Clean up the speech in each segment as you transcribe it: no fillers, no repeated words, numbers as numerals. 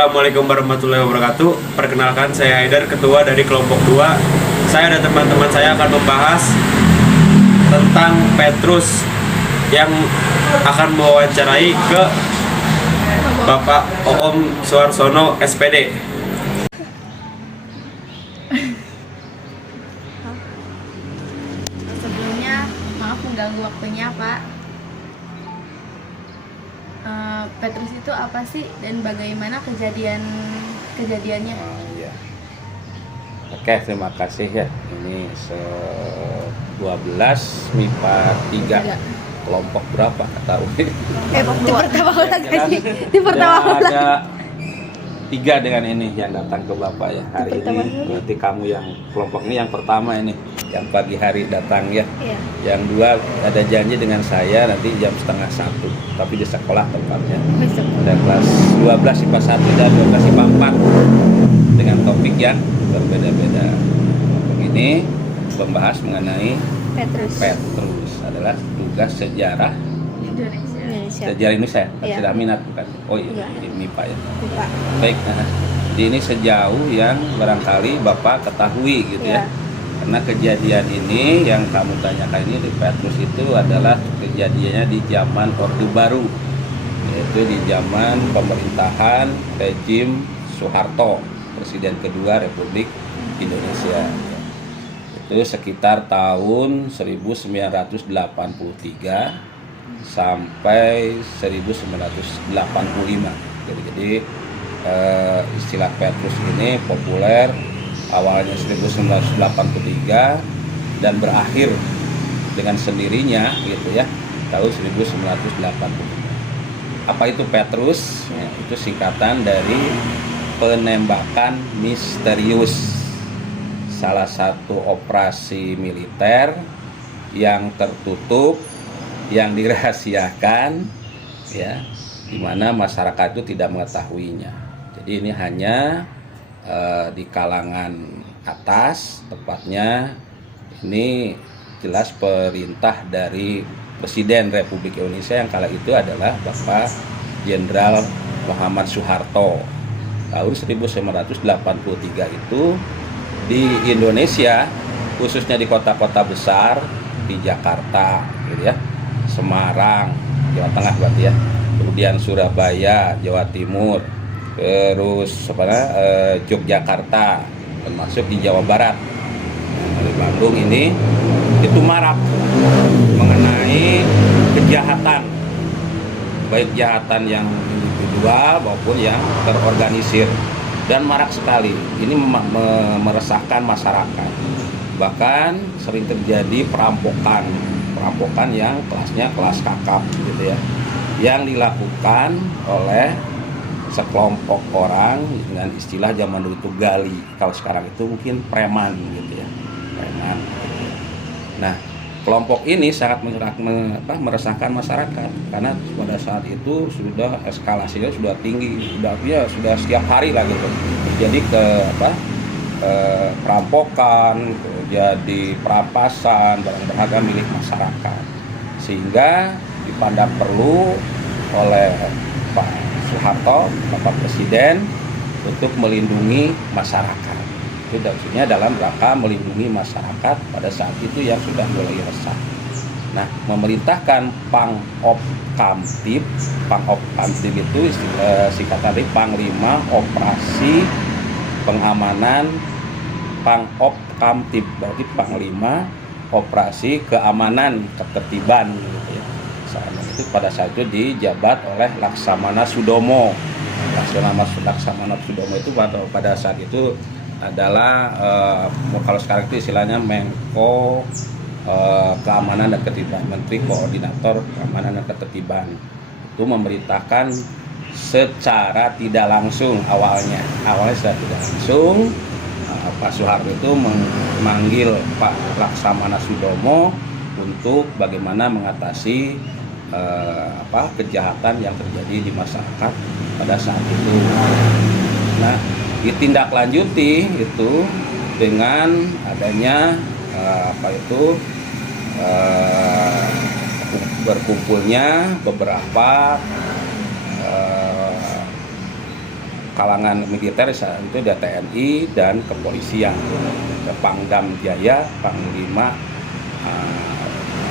Assalamualaikum warahmatullahi wabarakatuh. Perkenalkan, saya Haidar, ketua dari kelompok 2. Saya dan teman-teman saya akan membahas tentang Petrus yang akan mewawancarai ke Bapak Oom Suharsono SPD. Sebelumnya, maaf mengganggu waktunya, Pak. Petrus itu apa sih dan bagaimana kejadiannya? Iya. Oke, terima kasih ya. Ini 12 MIPA 3. Kelompok berapa? Tahu. Di pertama lagi. Di pertama lagi. Ada 3 dengan ini yang datang ke Bapak ya hari ini. Berarti kamu yang kelompok ini yang pertama ini, yang pagi hari datang ya. Iya. Yang 2 ada janji dengan saya nanti jam 12:30, tapi di sekolah tempatnya. Besok. Ada kelas 12 IPA 1 dan 12 IPA 4 dengan topik yang berbeda-beda. Ini membahas mengenai Petrus adalah tugas sejarah Indonesia. sejarah Indonesia. Iya. Sudah minat bukan? Oh iya, Iya. ini Pak ya. Pak. Baik, jadi ini sejauh yang barangkali Bapak ketahui gitu ya. Iya. Karena kejadian ini yang kamu tanyakan ini di Petrus itu adalah kejadiannya di zaman Orde Baru, yaitu di zaman pemerintahan rejim Soeharto, Presiden kedua Republik Indonesia. Itu sekitar tahun 1983 sampai 1985. Jadi istilah Petrus ini populer awalnya 1983 dan berakhir dengan sendirinya gitu ya tahun 1985. Apa itu Petrus? Ya, itu singkatan dari penembakan misterius, salah satu operasi militer yang tertutup, yang dirahasiakan ya, di mana masyarakat itu tidak mengetahuinya. Jadi ini hanya di kalangan atas, tepatnya ini jelas perintah dari Presiden Republik Indonesia yang kala itu adalah Bapak Jenderal Muhammad Soeharto. Tahun 1983 itu di Indonesia, khususnya di kota-kota besar, di Jakarta gitu ya, Semarang, Jawa Tengah berarti ya, kemudian Surabaya, Jawa Timur, terus Yogyakarta, termasuk di Jawa Barat, di Bandung ini itu marak mengenai kejahatan, baik kejahatan yang individual maupun yang terorganisir, dan marak sekali. Ini meresahkan masyarakat. Bahkan sering terjadi perampokan yang kelasnya kelas kakap gitu ya, yang dilakukan oleh sekelompok orang dengan istilah zaman dulu itu gali, kalau sekarang itu mungkin preman gitu ya, preman. Nah, kelompok ini sangat meresahkan masyarakat karena pada saat itu sudah eskalasinya sudah tinggi, sudah setiap hari lah gitu. Jadi perampokan, jadi perampasan barang berharga milik masyarakat, sehingga dipandang perlu oleh Pak Soeharto, Bapak Presiden, untuk melindungi masyarakat. Itu maksudnya dalam rangka melindungi masyarakat pada saat itu yang sudah mulai resah. Nah, memerintahkan Pangop Kamtib itu singkatan dari Panglima Operasi Pengamanan Pangop Kamtib, berarti Panglima Operasi Keamanan Ketertiban gitu ya. Itu pada saat itu dijabat oleh Laksamana Sudomo. Laksamana Sudomo itu pada saat itu adalah kalau sekarang itu istilahnya Menko Keamanan dan Ketertiban, Menteri Koordinator Keamanan dan Ketertiban. Itu memerintahkan secara tidak langsung awalnya secara tidak langsung Pak Soeharto itu memanggil Pak Laksamana Sudomo untuk bagaimana mengatasi kejahatan yang terjadi di masyarakat pada saat itu. Nah, ditindaklanjuti itu dengan adanya berkumpulnya beberapa kalangan militer saat itu ada TNI dan kepolisian, ada Pangdam Jaya, Panglima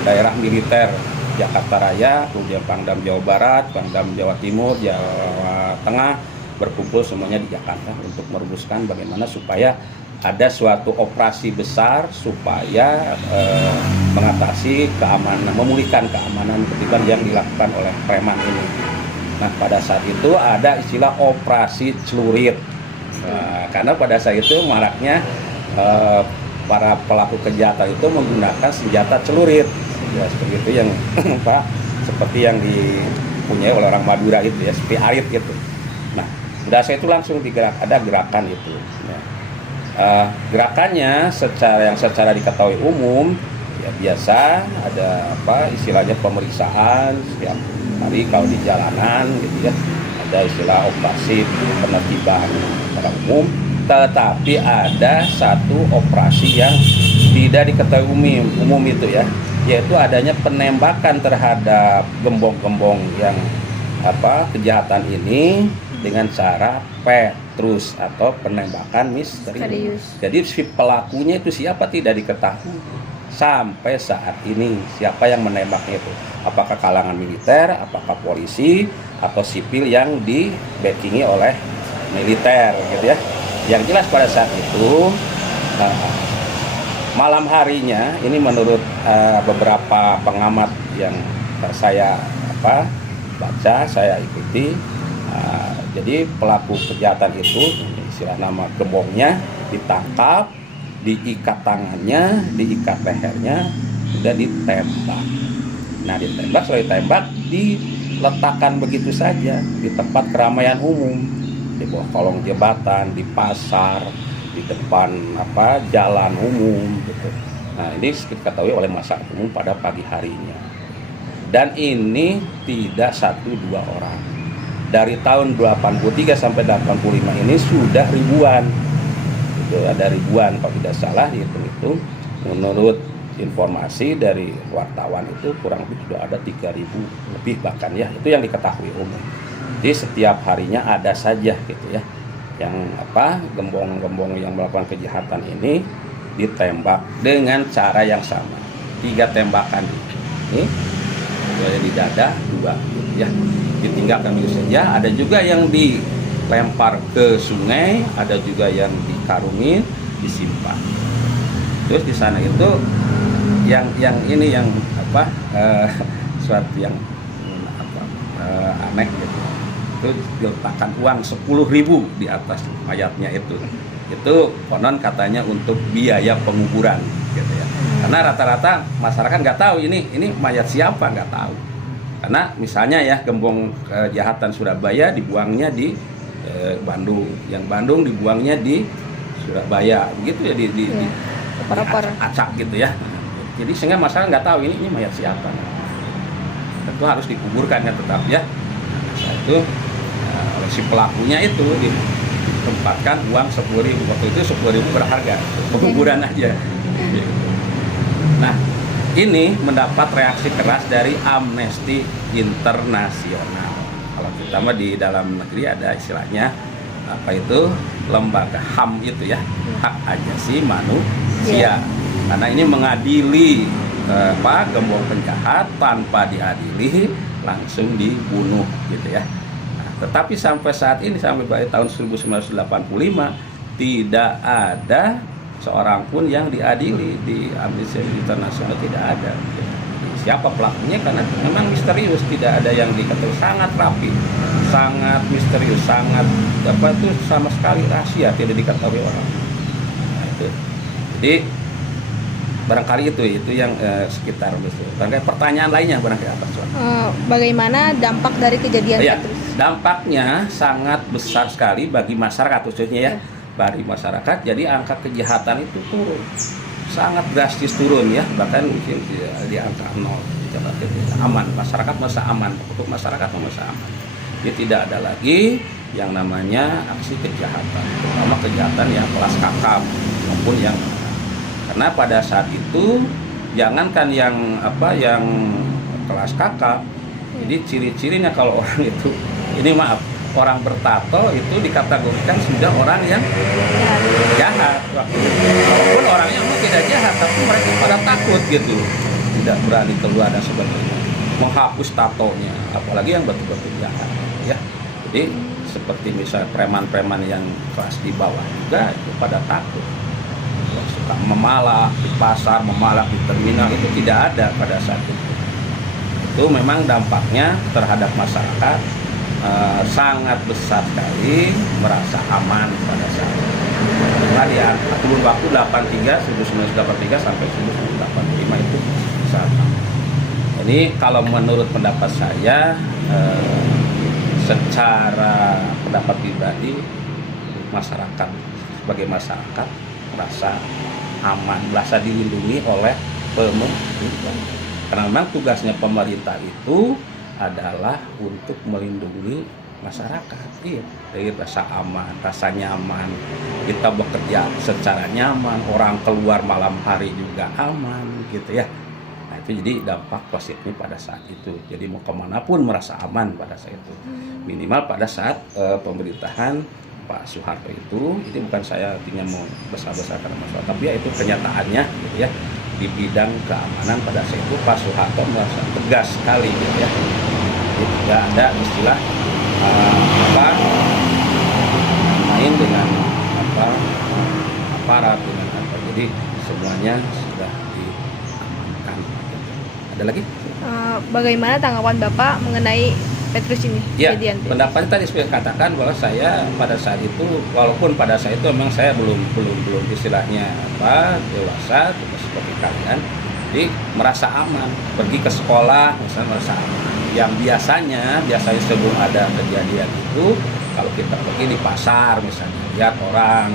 daerah militer Jakarta Raya, kemudian Pangdam Jawa Barat, Pangdam Jawa Timur, Jawa Tengah, berkumpul semuanya di Jakarta untuk merumuskan bagaimana supaya ada suatu operasi besar supaya mengatasi keamanan, memulihkan keamanan ketika yang dilakukan oleh preman ini. Nah, pada saat itu ada istilah operasi celurit. Nah, karena pada saat itu maraknya para pelaku kejahatan itu menggunakan senjata celurit. Ya, seperti itu yang Pak, seperti yang dipunyai oleh orang Madura itu ya, seperti arit gitu. Nah, pada saat itu langsung ada gerakan itu. Ya. Gerakannya secara diketahui umum ya biasa ada istilahnya pemeriksaan setiap hari kalau di jalanan gitu ya, ada istilah operasi penertiban secara umum, tetapi ada satu operasi yang tidak diketahui umum itu ya, yaitu adanya penembakan terhadap gembong-gembong yang kejahatan ini dengan cara Petrus atau penembakan misterius. Jadi si pelakunya itu siapa tidak diketahui sampai saat ini, siapa yang menembaknya itu, apakah kalangan militer, apakah polisi atau sipil yang di backingi oleh militer gitu ya. Yang jelas pada saat itu malam harinya ini menurut beberapa pengamat yang saya baca, saya ikuti. Jadi pelaku kejahatan itu, istilah nama gembongnya, ditangkap, diikat tangannya, diikat lehernya, sudah ditembak. Nah, ditembak, setelah ditembak, diletakkan begitu saja di tempat keramaian umum, di bawah kolong jembatan, di pasar, di depan jalan umum gitu. Nah, ini diketahui oleh masyarakat umum pada pagi harinya. Dan ini tidak 1-2 orang. Dari tahun 83 sampai 85 ini sudah ribuan. Itu ada ribuan kalau tidak salah dihitung-hitung. Menurut informasi dari wartawan itu kurang lebih sudah ada 3.000 lebih bahkan ya. Itu yang diketahui umum. Jadi setiap harinya ada saja gitu ya. Yang gembong-gembong yang melakukan kejahatan ini ditembak dengan cara yang sama. 3 tembakan ini, 2 di dada, 2 gitu ya. Ditinggalkan begitu saja. Ada juga yang dilempar ke sungai, ada juga yang dikarungin, disimpan. Terus di sana itu yang suatu yang aneh gitu. Itu diletakkan uang 10.000 di atas mayatnya itu. Itu konon katanya untuk biaya penguburan gitu ya. Karena rata-rata masyarakat nggak tahu ini mayat siapa, nggak tahu. Karena misalnya ya gembong kejahatan Surabaya dibuangnya di Bandung, yang Bandung dibuangnya di Surabaya, begitu ya di acak gitu ya. Jadi sehingga masyarakat nggak tahu ini mayat siapa. Tentu harus dikuburkan kan tetap ya. Nah, itu oleh si pelakunya itu ditempatkan uang 10.000. Waktu itu 10.000 berharga penguburan aja. Nah, ini mendapat reaksi keras dari Amnesty Internasional. Kalau kita mah di dalam negeri ada istilahnya lembaga HAM itu ya, hak ajasi manusia. Karena ini mengadili gembong penjahat tanpa diadili langsung dibunuh gitu ya. Nah, tetapi sampai saat ini sampai tahun 1985 tidak ada seorang pun yang diadili di Amnesty Internasional, tidak ada. Siapa pelakunya karena memang misterius, tidak ada yang diketahui, sangat rapi, sangat misterius, sangat sama sekali rahasia, tidak diketahui orang. Nah, itu. Jadi barangkali itu yang sekitar itu. Barangkali pertanyaan lainnya barangkali apa soal? Bagaimana dampak dari kejadian Petrus? Dampaknya sangat besar sekali bagi masyarakat khususnya ya. Bagi masyarakat, jadi angka kejahatan itu turun, sangat drastis turun ya, bahkan mungkin di angka 0. Aman, masyarakat masa aman, untuk masyarakat masa aman. Jadi tidak ada lagi yang namanya aksi kejahatan, terutama kejahatan yang kelas kakap maupun yang, karena pada saat itu jangankan yang kelas kakap, jadi ciri-cirinya kalau orang itu ini orang bertato itu dikategorikan sudah orang yang jahat. Walaupun orangnya memang tidak jahat, tapi mereka pada takut gitu, tidak berani keluar dan sebagainya, menghapus tatonya, apalagi yang betul-betul jahat ya. Jadi seperti misalnya preman-preman yang kelas di bawah juga itu pada takut, suka memalak di pasar, memalak di terminal, itu tidak ada pada saat itu. Itu memang dampaknya terhadap masyarakat sangat besar sekali, merasa aman pada saat itu. Nah, ya, kurun waktu 1983 sampai 1985 itu saat aman. Ini kalau menurut pendapat saya, secara pendapat pribadi, masyarakat sebagai masyarakat merasa aman, merasa dilindungi oleh pemerintah. Karena memang tugasnya pemerintah itu adalah untuk melindungi masyarakat, iya, dari rasa aman, rasa nyaman, kita bekerja secara nyaman, orang keluar malam hari juga aman, gitu ya. Nah itu jadi dampak positifnya pada saat itu. Jadi mau kemanapun merasa aman pada saat itu. Minimal pada saat pemerintahan Pak Soeharto itu, ini bukan saya artinya mau besar-besarkan masalah, tapi ya itu kenyataannya, gitu ya. Di bidang keamanan pada saat itu Pak Soeharto merasa tegas sekali, gitu ya. Jadi tidak ada istilah main dengan aparat dengan apa. Jadi semuanya sudah diamankan. Ada lagi? Bagaimana tanggapan Bapak mengenai Petrus ini? Ya, kejadian pendapatnya tadi saya katakan bahwa saya pada saat itu, walaupun pada saat itu memang saya belum istilahnya dewasa, seperti kalian, jadi merasa aman, pergi ke sekolah misalnya merasa aman. Yang biasanya sebelum ada kejadian itu, kalau kita pergi di pasar misalnya, lihat orang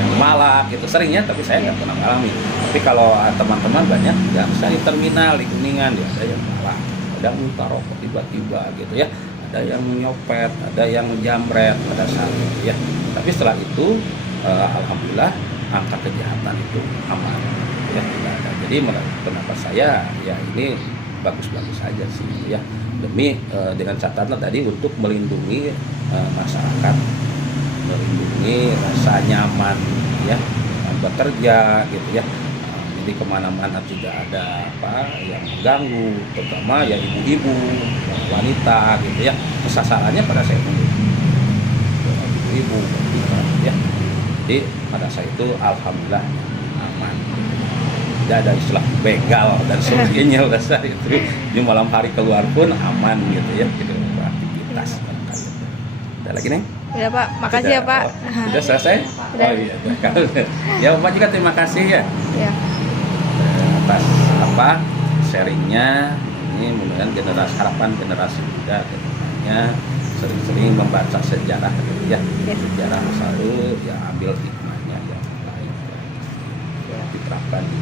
yang malak itu seringnya, tapi saya nggak pernah mengalami. Tapi kalau teman-teman banyak, ya misalnya di terminal di Kuningan, ya ada yang malak, ada yang minta rokok tiba-tiba gitu ya, ada yang nyopet, ada yang jamret pada saat itu ya. Tapi setelah itu alhamdulillah angka kejahatan itu aman ya, tidak ada. Jadi pendapat saya ya ini bagus-bagus saja sih ya, demi dengan catatan tadi untuk melindungi masyarakat, melindungi rasa nyaman ya bekerja gitu ya. Jadi kemana-mana tidak ada yang mengganggu, terutama ya ibu-ibu, wanita gitu ya. Sasarannya pada saat itu ibu-ibu ya. Jadi pada saat itu alhamdulillah aman. Tidak ada istilah begal dan sebagainya pada saat itu. Di malam hari keluar pun aman gitu ya, gitu beraktivitas. Ada lagi nih? Udah Pak, makasih ya Pak. Sudah selesai? Sudah. Oh iya. Ya Bapak juga terima kasih ya. Ya. Atas sharingnya. Ini mudah-mudahan harapan generasi muda kedepannya sering-sering membaca sejarah gitu ya. Sejarah masa lalu ya, ambil hikmahnya yang baik ya, diterapkan di